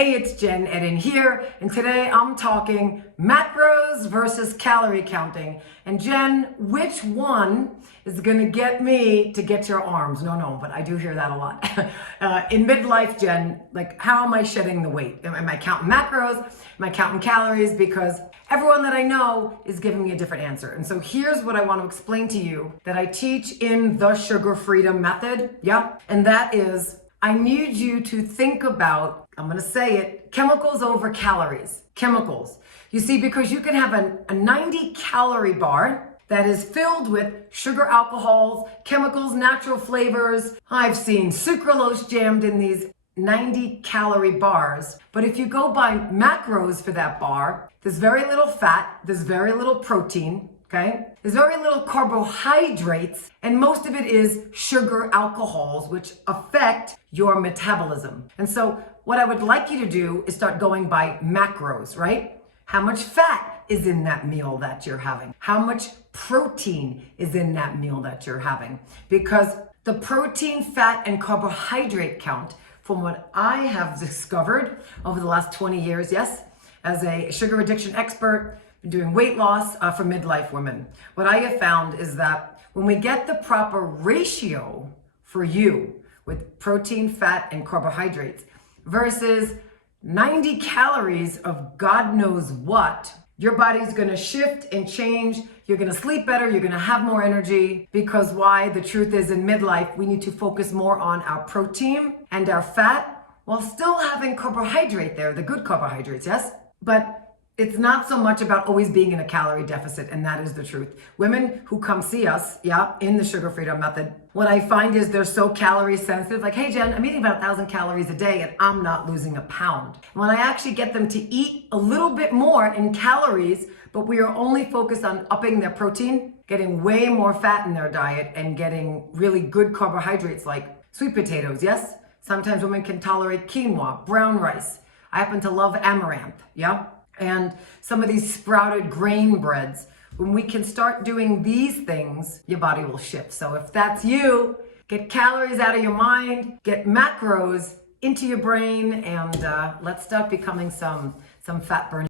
Hey, it's Jen Eden here, and today I'm talking macros versus calorie counting. And Jen, which one is gonna get me to get your arms? No, but I do hear that a lot. In midlife, Jen, like how am I shedding the weight? Am I counting macros? Am I counting calories? Because everyone that I know is giving me a different answer. And so here's what I want to explain to you that I teach in the Sugar Freedom Method. Yeah, and that is I need you to think about, I'm going to say it, chemicals over calories. Chemicals. You see, because you can have a 90 calorie bar that is filled with sugar alcohols, chemicals, natural flavors. I've seen sucralose jammed in these 90 calorie bars. But if you go by macros for that bar, there's very little fat, there's very little protein, okay? There's very little carbohydrates, and most of it is sugar alcohols, which affect your metabolism. And so what I would like you to do is start going by macros, right? How much fat is in that meal that you're having? How much protein is in that meal that you're having? Because the protein, fat, and carbohydrate count, from what I have discovered over the last 20 years, yes, as a sugar addiction expert, doing weight loss for midlife women, what I have found is that when we get the proper ratio for you with protein, fat, and carbohydrates versus 90 calories of God knows what, your body's gonna shift and change. You're gonna sleep better, you're gonna have more energy, because why? The truth is, in midlife, we need to focus more on our protein and our fat while still having carbohydrate there, the good carbohydrates, yes? But it's not so much about always being in a calorie deficit, and that is the truth. Women who come see us, yeah, in the Sugar Freedom Method, what I find is they're so calorie sensitive, like, hey Jen, I'm eating about 1,000 calories a day and I'm not losing a pound. And when I actually get them to eat a little bit more in calories, but we are only focused on upping their protein, getting way more fat in their diet, and getting really good carbohydrates like sweet potatoes, yes? Sometimes women can tolerate quinoa, brown rice. I happen to love amaranth, yeah? And some of these sprouted grain breads. When we can start doing these things, your body will shift. So if that's you, get calories out of your mind, get macros into your brain, and let's start becoming some fat burning.